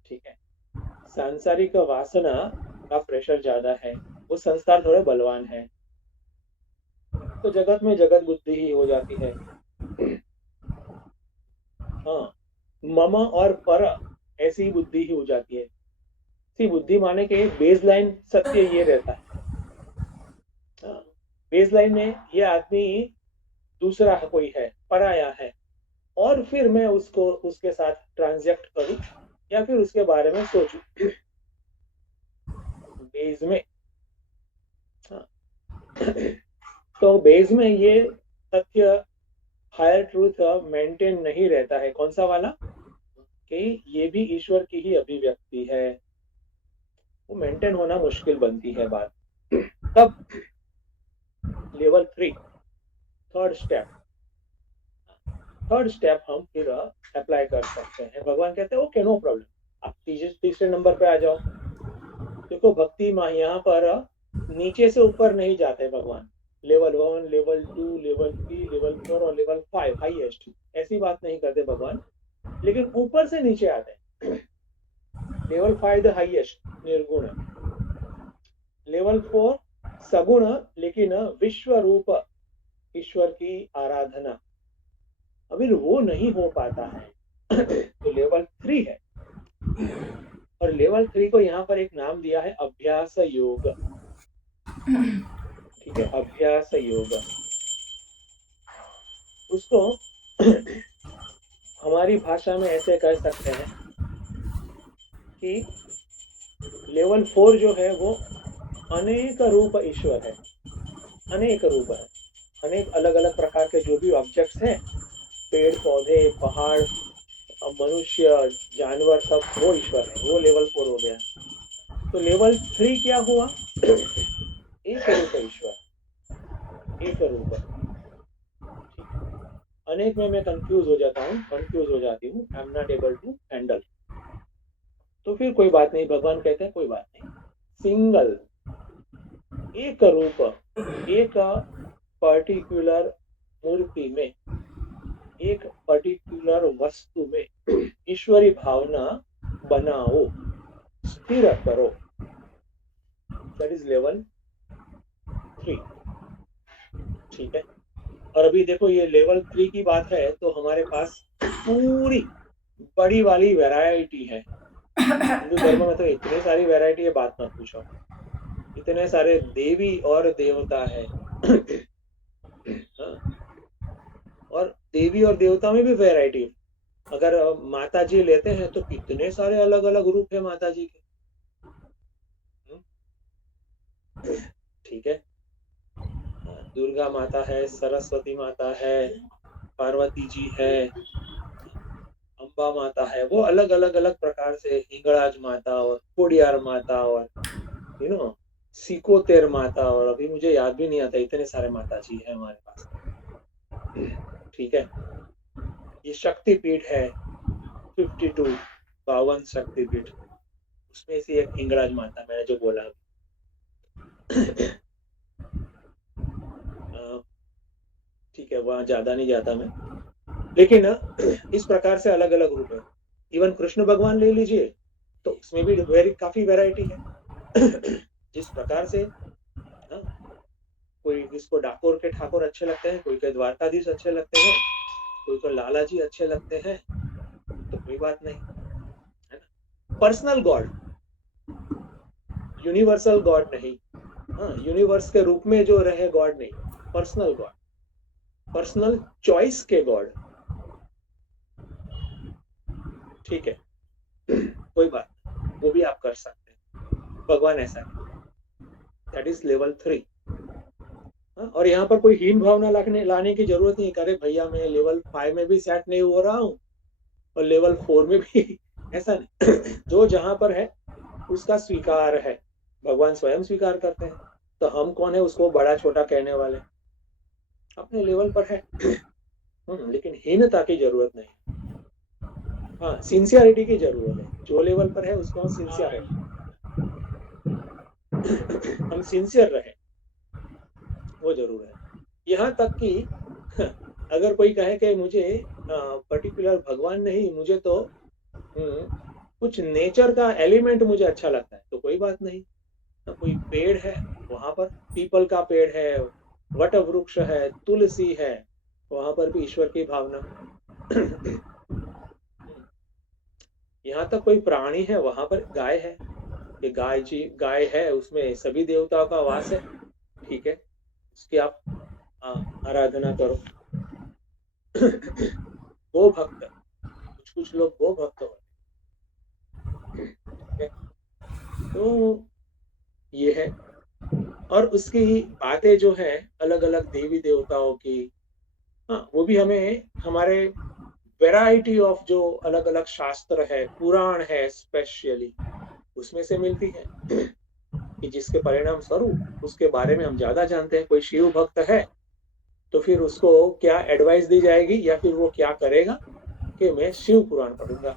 ठीक है, सांसारिक वासना का प्रेशर ज्यादा है, वो संस्कार थोड़े बलवान है, तो जगत में जगत बुद्धि ही हो जाती है। हाँ, मम और पर ऐसी बुद्धि ही हो जाती है। सी बुद्धि माने के बेसलाइन सत्य ये रहता है, बेसलाइन में ये आदमी दूसरा कोई है, पराया है, और फिर मैं उसको उसके साथ ट्रांजैक्ट करूं या फिर उसके बारे में सोचूं। बेस में, हाँ, तो बेस में ये तथ्य, हायर ट्रूथ मेंटेन नहीं रहता है। कौन सा वाला, कि ये भी ईश्वर की ही अभिव्यक्ति है, वो मेंटेन होना मुश्किल बनती है बात। तब लेवल 3, थर्ड स्टेप हम फिर अप्लाई कर सकते हैं। भगवान कहते हैं ओके, नो प्रॉब्लम, आप तीसरे नंबर पे आ जाओ। देखो, भक्ति यहाँ पर नीचे से ऊपर नहीं जाते भगवान, लेवल 1, लेवल 2, लेवल 3, लेवल 4 और लेवल 5 हाईएस्ट, ऐसी बात नहीं करते भगवान, लेकिन ऊपर से नीचे आते हैं। लेवल 5 द हाईएस्ट, निर्गुण। लेवल 4 सगुण, लेकिन विश्व रूप ईश्वर की आराधना, अभी वो नहीं हो पाता है। तो लेवल 3 है, और लेवल 3 को यहाँ पर एक नाम दिया है अभ्यास योग। ठीक है, अभ्यास योग। उसको हमारी भाषा में ऐसे कह सकते हैं कि लेवल 4 जो है वो अनेक रूप ईश्वर है, अनेक रूप है, अनेक अलग अलग प्रकार के जो भी ऑब्जेक्ट्स हैं, पेड़ पौधे पहाड़ मनुष्य जानवर, सब वो ईश्वर है, वो लेवल 4 हो गया। तो लेवल 3 क्या हुआ? एक रूप ईश्वर, एक रूप। ठीक है, अनेक में मैं कंफ्यूज हो जाता हूँ, कंफ्यूज हो जाती हूँ, I am not able to handle. तो फिर कोई बात नहीं, भगवान कहते हैं कोई बात नहीं, सिंगल, एक रूप, एक पर्टिकुलर मूर्ति में, एक पर्टिकुलर वस्तु में ईश्वरी भावना बनाओ, स्थिर करो। That is level 3। ठीक है, और अभी देखो ये लेवल 3 की बात है तो हमारे पास पूरी बड़ी वाली वैरायटी है। हिंदू धर्म में तो इतनी सारी वैरायटी है, बात मत पूछो, इतने सारे देवी और देवता है। और देवी और देवता में भी वैरायटी है। अगर माता जी लेते हैं तो कितने सारे अलग अलग रूप है माता जी के। ठीक है, दुर्गा माता है, सरस्वती माता है, पार्वती जी है, अम्बा माता है, वो अलग अलग अलग प्रकार से, हिंगराज माता और कोडियार माता और सिकोतेर माता, और अभी मुझे याद भी नहीं आता, इतने सारे माता जी है हमारे पास। ठीक है, ये शक्तिपीठ है 52 52 शक्तिपीठ, उसमें से एक हिंगराज माता मैंने जो बोला। ठीक है, वहां ज्यादा नहीं जाता मैं, लेकिन इस प्रकार से अलग अलग रूप है। इवन कृष्ण भगवान ले लीजिए तो उसमें भी काफी वैरायटी है। जिस प्रकार से कोई किसको डाकोर के ठाकुर अच्छे लगते हैं, कोई के द्वारकाधीश अच्छे लगते हैं, कोई को लाला जी अच्छे लगते हैं, तो कोई बात नहीं, है ना। पर्सनल गॉड, यूनिवर्सल गॉड नहीं, यूनिवर्स के रूप में जो रहे गॉड नहीं, पर्सनल गॉड, पर्सनल चॉइस के गॉड। ठीक है, कोई बात, वो भी आप कर सकते हैं, भगवान ऐसा है। That is level 3। और यहाँ पर कोई हीन भावना लाने की जरूरत नहीं। करे भैया मैं लेवल 5 में भी सेट नहीं हो रहा हूँ और लेवल 4 में भी, ऐसा नहीं। जो जहां पर है उसका स्वीकार है, भगवान स्वयं स्वीकार करते हैं, तो हम कौन है उसको बड़ा छोटा कहने वाले, अपने लेवल पर है। लेकिन हीनता की जरूरत नहीं, हाँ सिंसियरिटी की जरूरत है। जो लेवल पर है उसको हम सिंसियर है, हम सिंसियर रहे, वो जरूर है। यहाँ तक कि अगर कोई कहे कि मुझे पर्टिकुलर भगवान नहीं, मुझे तो कुछ नेचर का एलिमेंट मुझे अच्छा लगता है, तो कोई बात नहीं। कोई पेड़ है, वहां पर पीपल का पेड़ है, वट वृक्ष है, तुलसी है, वहां पर भी ईश्वर की भावना। यहाँ तक कोई प्राणी है, वहां पर गाय है, ये गाय है, उसमें सभी देवताओं का वास है। ठीक है, उसकी आप आराधना करो। गो भक्त, कुछ लोग गो भक्त होते हैं, तो ये है। और उसकी बातें जो है अलग अलग देवी देवताओं की, वो भी हमें हमारे वैरायटी ऑफ जो अलग अलग शास्त्र है, पुराण है स्पेशली, उसमें से मिलती है, कि जिसके परिणाम स्वरूप उसके बारे में हम ज्यादा जानते हैं। कोई शिव भक्त है तो फिर उसको क्या एडवाइस दी जाएगी, या फिर वो क्या करेगा कि मैं शिव पुराण पढ़ूंगा।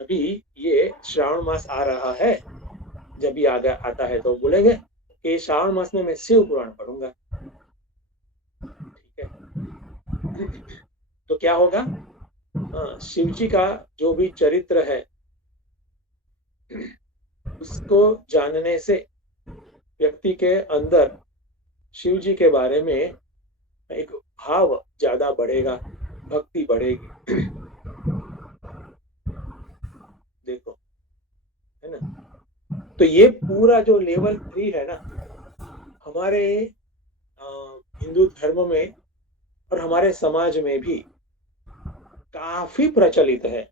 अभी ये श्रावण मास आ रहा है, जब भी आता है तो बोलेंगे कि श्रावण मास में मैं शिव पुराण पढ़ूंगा, ठीक है। तो क्या होगा, शिव जी का जो भी चरित्र है उसको जानने से व्यक्ति के अंदर शिव जी के बारे में एक भाव ज्यादा बढ़ेगा, भक्ति बढ़ेगी। देखो, है ना। तो ये पूरा जो लेवल 3 है ना, हमारे हिंदू धर्म में और हमारे समाज में भी काफी प्रचलित है।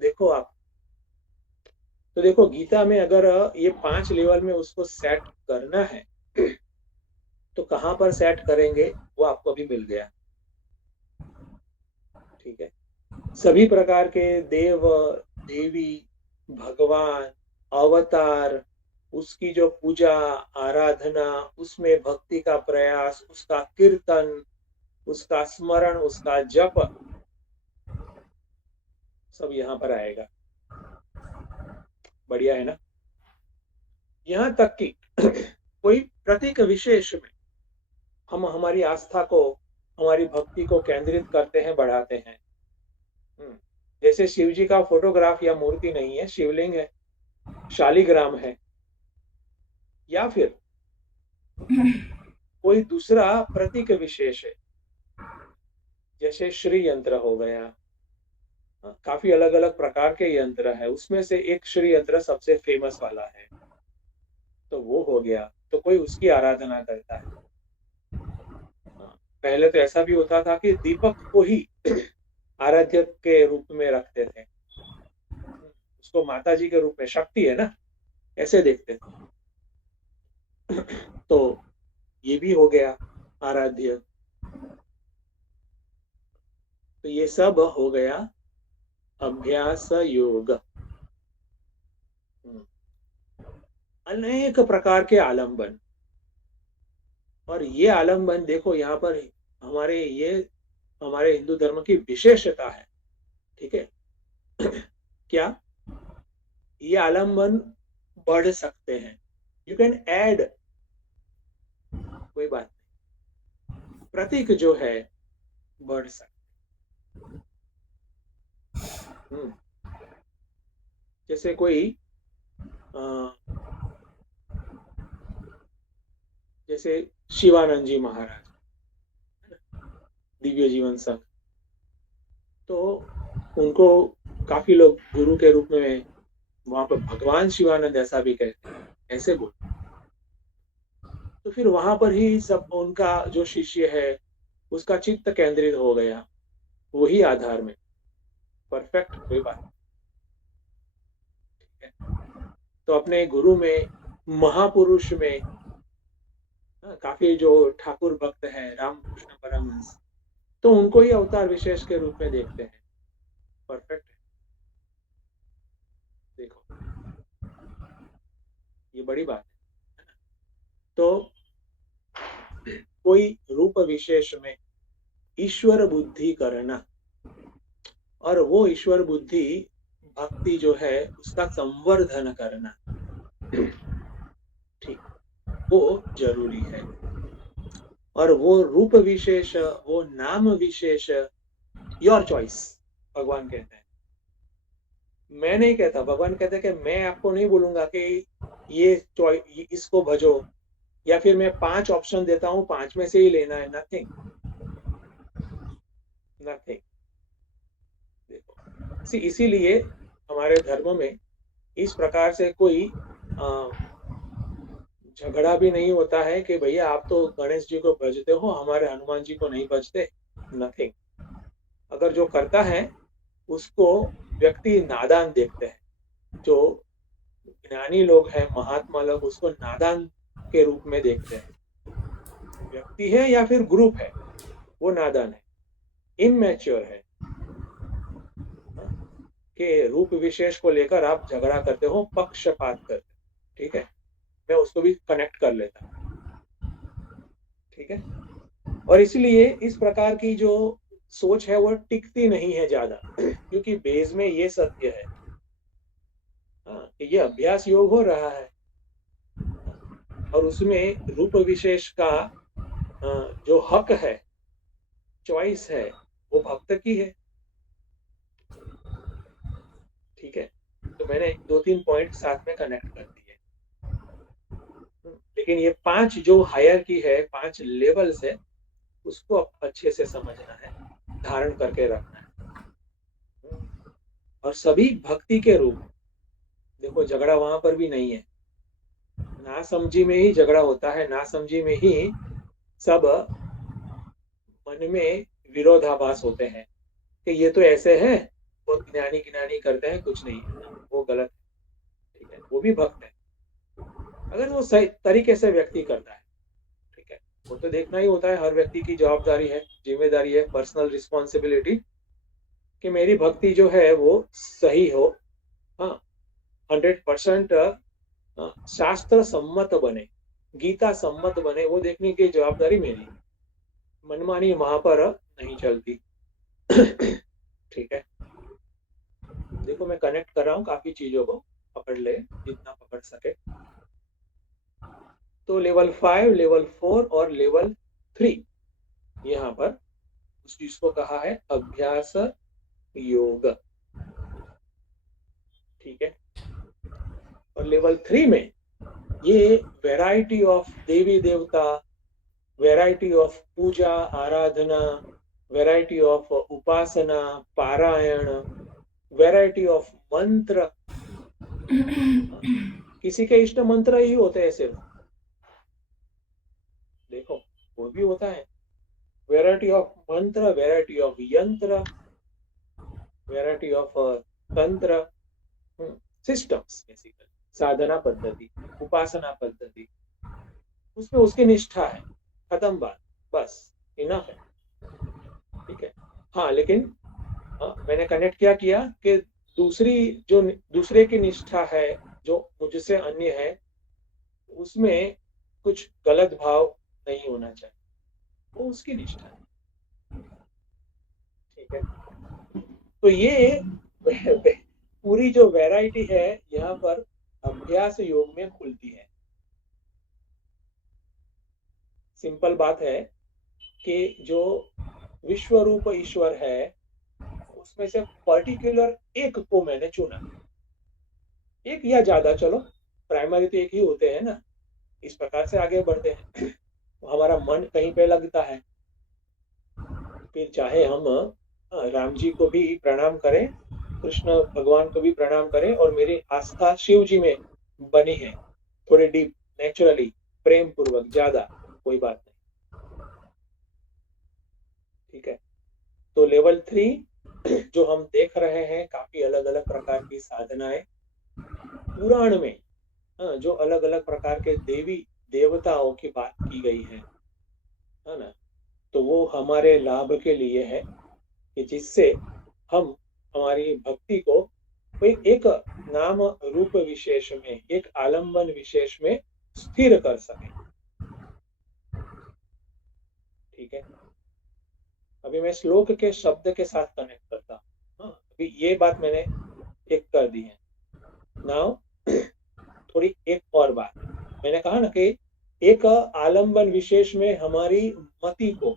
देखो आप, तो देखो गीता में अगर ये 5 लेवल में उसको सेट करना है तो कहाँ पर सेट करेंगे वो आपको अभी मिल गया, ठीक है। सभी प्रकार के देव देवी, भगवान, अवतार, उसकी जो पूजा आराधना, उसमें भक्ति का प्रयास, उसका कीर्तन, उसका स्मरण, उसका जप, सब यहाँ पर आएगा। बढ़िया है ना। यहाँ तक कि कोई प्रतीक विशेष में हम हमारी आस्था को, हमारी भक्ति को केंद्रित करते हैं, बढ़ाते हैं। जैसे शिव जी का फोटोग्राफ या मूर्ति नहीं है, शिवलिंग है, शालिग्राम है, या फिर कोई दूसरा प्रतीक विशेष है, जैसे श्री यंत्र हो गया। काफी अलग अलग प्रकार के यंत्र है, उसमें से एक श्री यंत्र सबसे फेमस वाला है, तो वो हो गया, तो कोई उसकी आराधना करता है। पहले तो ऐसा भी होता था कि दीपक को ही आराध्य के रूप में रखते थे, उसको माता जी के रूप में, शक्ति है ना, ऐसे देखते थे। तो ये भी हो गया आराध्य। तो ये सब हो गया अभ्यास योग। अनेक प्रकार के आलंबन, और ये आलंबन देखो यहाँ पर हमारे हिंदू धर्म की विशेषता है, ठीक है। क्या ये आलंबन बढ़ सकते हैं, यू कैन ऐड, कोई बात नहीं, प्रतीक जो है बढ़ सकते। जैसे कोई जैसे शिवानंद जी महाराज, दिव्य जीवन संघ, तो उनको काफी लोग गुरु के रूप में वहां पर भगवान शिवानंद ऐसा भी कहते हैं, ऐसे बोल। तो फिर वहां पर ही सब उनका जो शिष्य है उसका चित्त केंद्रित हो गया वही आधार में, परफेक्ट, कोई बात नहीं, ठीक है। तो अपने गुरु में, महापुरुष में, काफी जो ठाकुर भक्त है रामकृष्ण परमहंस, तो उनको ही अवतार विशेष के रूप में देखते हैं, परफेक्ट है। देखो ये बड़ी बात है। तो कोई रूप विशेष में ईश्वर बुद्धि करना, और वो ईश्वर बुद्धि भक्ति जो है उसका संवर्धन करना, ठीक, वो जरूरी है। और वो रूप विशेष, वो नाम विशेष, योर चॉइस, भगवान कहते हैं। मैं नहीं कहता, भगवान कहते हैं कि मैं आपको नहीं बोलूंगा कि ये इसको भजो, या फिर मैं 5 ऑप्शन देता हूं, 5 में से ही लेना है, नथिंग, नथिंग। देखो इसीलिए हमारे धर्म में इस प्रकार से कोई झगड़ा भी नहीं होता है कि भैया आप तो गणेश जी को भजते हो, हमारे हनुमान जी को नहीं भजते, नथिंग। अगर जो करता है उसको व्यक्ति नादान देखते हैं, जो ज्ञानी लोग हैं, महात्मा लोग, उसको नादान के रूप में देखते हैं। व्यक्ति है या फिर ग्रुप है, वो नादान है, इमैच्योर है, कि रूप विशेष को लेकर आप झगड़ा करते हो, पक्षपात करते हो, ठीक है। मैं उसको भी कनेक्ट कर लेता, ठीक है। और इसलिए इस प्रकार की जो सोच है वो टिकती नहीं है ज्यादा, क्योंकि बेस में ये सत्य है, ये अभ्यास योग हो रहा है, और उसमें रूप विशेष का जो हक है, चॉइस है, वो भक्त की है। ठीक है, तो मैंने 2-3 पॉइंट साथ में कनेक्ट कर दिए। लेकिन ये 5 जो हायरार्की है, 5 लेवल्स है, उसको अच्छे से समझना है, धारण करके रखना है। और सभी भक्ति के रूप, देखो झगड़ा वहां पर भी नहीं है, ना समझी में ही झगड़ा होता है, ना समझी में ही सब मन में विरोधाभास होते हैं कि ये तो ऐसे है, वो ज्ञानी ज्ञानी करते हैं, कुछ नहीं, वो गलत है। ठीक है, वो भी भक्त है अगर वो सही तरीके से व्यक्ति करता है। ठीक है, वो तो देखना ही होता है, हर व्यक्ति की जवाबदारी है, जिम्मेदारी है, पर्सनल रिस्पॉन्सिबिलिटी कि मेरी भक्ति जो है वो सही हो। हाँ, 100% शास्त्र सम्मत बने, गीता सम्मत बने, वो देखने की जवाबदारी मेरी। मनमानी वहां पर नहीं चलती। ठीक है, देखो मैं कनेक्ट कर रहा हूँ काफी चीजों को, पकड़ ले जितना पकड़ सके। तो लेवल 5, लेवल 4 और लेवल 3 यहाँ पर उस चीज को कहा है अभ्यास योग। ठीक है, और लेवल 3 में ये वैरायटी ऑफ देवी देवता, वैरायटी ऑफ पूजा आराधना, वैरायटी ऑफ उपासना पारायण, वैरायटी ऑफ मंत्र, किसी के इष्ट मंत्र ही होते हैं सिर्फ, देखो वो भी होता है, वैरायटी ऑफ मंत्र, वैरायटी ऑफ यंत्र, वैरायटी ऑफ तंत्र, सिस्टम्स, बेसिकली साधना पद्धति, उपासना पद्धति, उसमें उसकी निष्ठा है, खत्म बात, बस इनफ है। ठीक है, हाँ लेकिन मैंने कनेक्ट क्या किया कि दूसरे की निष्ठा है जो मुझसे अन्य है, उसमें कुछ गलत भाव नहीं होना चाहिए, वो उसकी निष्ठा है। ठीक है, तो ये पूरी जो वैरायटी है यहाँ पर अभ्यास योग में खुलती है। सिंपल बात है कि जो विश्व रूप ईश्वर है उसमें से पर्टिकुलर एक को मैंने चुना, एक या ज्यादा, चलो प्राइमरी तो एक ही होते हैं ना, इस प्रकार से आगे बढ़ते हैं। हमारा मन कहीं पे लगता है, फिर चाहे हम राम जी को भी प्रणाम करें, कृष्ण भगवान को भी प्रणाम करें, और मेरी आस्था शिव जी में बनी है थोड़ी डीप, नेचुरली, प्रेम पूर्वक, ज्यादा कोई बात नहीं। ठीक है, तो लेवल 3 जो हम देख रहे हैं, काफी अलग अलग प्रकार की साधनाएं पुराण में, जो अलग अलग प्रकार के देवी देवताओं की बात की गई है ना, तो वो हमारे लाभ के लिए है कि जिससे हम हमारी भक्ति को कोई एक नाम रूप विशेष में, एक आलंबन विशेष में स्थिर कर सके। ठीक है, अभी मैं श्लोक के शब्द के साथ कनेक्ट करता हूँ। अभी ये बात मैंने एक कर दी है। नाउ थोड़ी एक और बात, मैंने कहा ना कि एक आलंबन विशेष में हमारी मति को,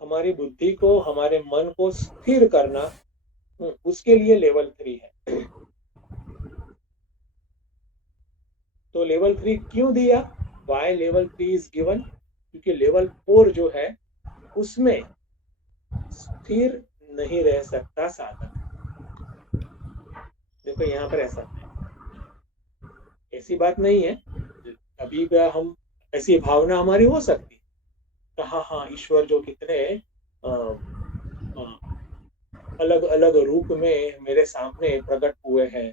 हमारी बुद्धि को, हमारे मन को स्थिर करना, उसके लिए लेवल 3 है। तो लेवल 3 क्यों दिया, वाई लेवल 3 इज गिवन, क्योंकि लेवल 4 जो है उसमें स्थिर नहीं रह सकता साधक। देखो यहाँ पर ऐसा ऐसी बात नहीं है, अभी भी हम ऐसी भावना हमारी हो सकती है, हाँ हाँ ईश्वर जो कितने अलग अलग रूप में मेरे सामने प्रकट हुए हैं,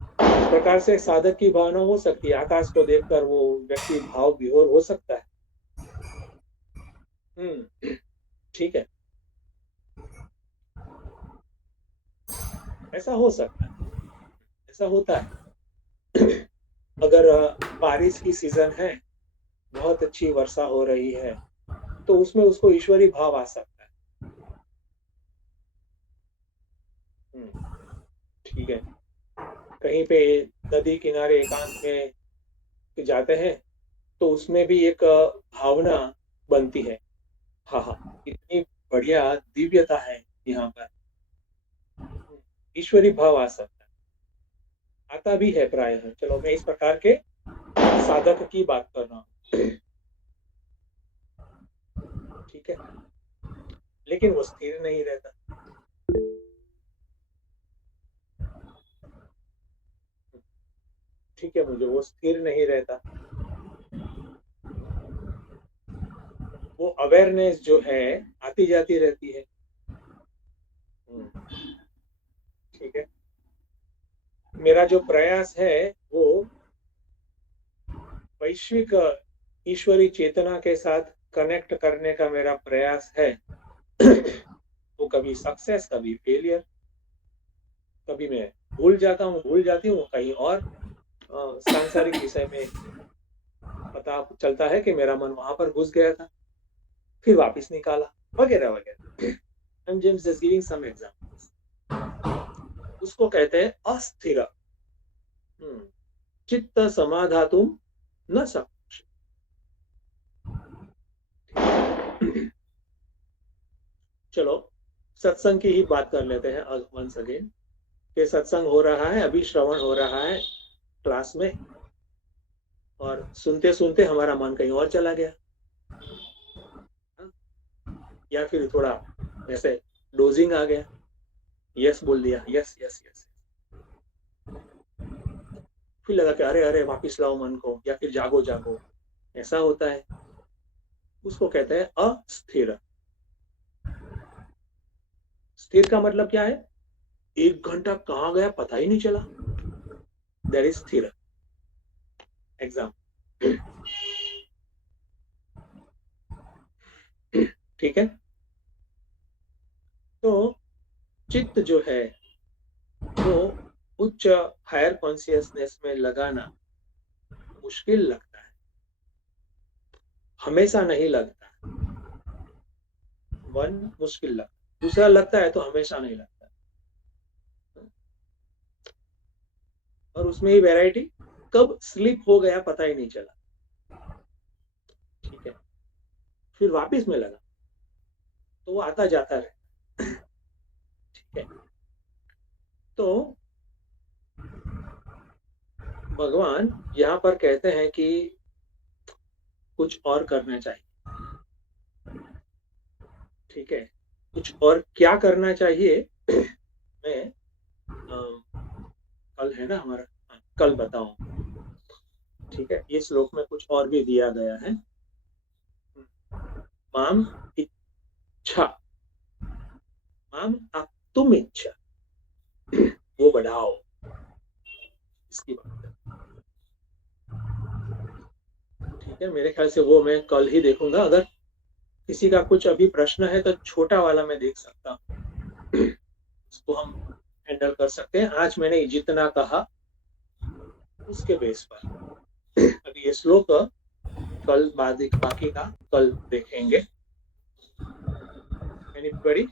इस प्रकार से साधक की भावना हो सकती है। आकाश को देखकर वो व्यक्ति भाव विभोर हो सकता है। ठीक है, ऐसा हो सकता है, ऐसा होता है। अगर बारिश की सीजन है, बहुत अच्छी वर्षा हो रही है, तो उसमें उसको ईश्वरी भाव आ सकता है। ठीक है, कहीं पे नदी किनारे एकांत में जाते हैं तो उसमें भी एक भावना बनती है। हाँ हाँ, इतनी बढ़िया दिव्यता है यहाँ पर, ईश्वरी भाव आ सकता है, आता भी है प्रायः। चलो, मैं इस प्रकार के साधक की बात कर रहा हूँ, ठीक है। लेकिन वो स्थिर नहीं रहता। ठीक है, मुझे वो स्थिर नहीं रहता। वो अवेयरनेस जो है आती जाती रहती है। ठीक है, मेरा जो प्रयास है वो वैश्विक ईश्वरी चेतना के साथ कनेक्ट करने का मेरा प्रयास है। वो कभी सक्सेस, कभी फेलियर, कभी मैं भूल जाती हूँ कहीं और सांसारिक विषय में पता चलता है कि मेरा मन वहां पर घुस गया था, फिर वापस निकाला, वगैरह वगैरह। I'm just giving some examples. उसको कहते हैं अस्थिर। चित्त समाधातुं न शक्नुषि। चलो, सत्संग की ही बात कर लेते हैं वंस अगेन। कि सत्संग हो रहा है, अभी श्रवण हो रहा है क्लास में, और सुनते सुनते हमारा मन कहीं और चला गया, या फिर थोड़ा ऐसे डोजिंग आ गया, यस बोल दिया, यस यस यस, फिर लगा कि अरे अरे वापिस लाओ मन को, या फिर जागो जागो, ऐसा होता है। उसको कहते हैं अस्थिर। स्थिर का मतलब क्या है? 1 घंटा कहाँ गया पता ही नहीं चला, दैट इज स्थिर। एग्जाम, ठीक है। तो चित्त जो है वो उच्च हायर कॉन्शियसनेस में लगाना मुश्किल लगता है, हमेशा नहीं लगता। वन, मुश्किल लगता, दूसरा लगता है तो हमेशा नहीं लगता। और उसमें ही वैरायटी, कब स्लिप हो गया पता ही नहीं चला, ठीक है। फिर वापस में लगा तो वो आता जाता रहे, ठीक है। तो भगवान यहाँ पर कहते हैं कि कुछ और करना चाहिए, ठीक है। कुछ और क्या करना चाहिए, मैं कल है ना हमारा, कल बताऊं, ठीक है। ये श्लोक में कुछ और भी दिया गया है। माम इच्छा, माम तुम इच्छा, वो बढ़ाओ, इसकी बात है, ठीक है। मेरे ख्याल से वो मैं कल ही देखूंगा। अगर किसी का कुछ अभी प्रश्न है तो छोटा वाला मैं देख सकता हूँ, उसको हम हैंडल कर सकते हैं। आज मैंने जितना कहा उसके बेस पर, अभी ये श्लोक कल बाकी का कल देखेंगे। एनीबॉडी?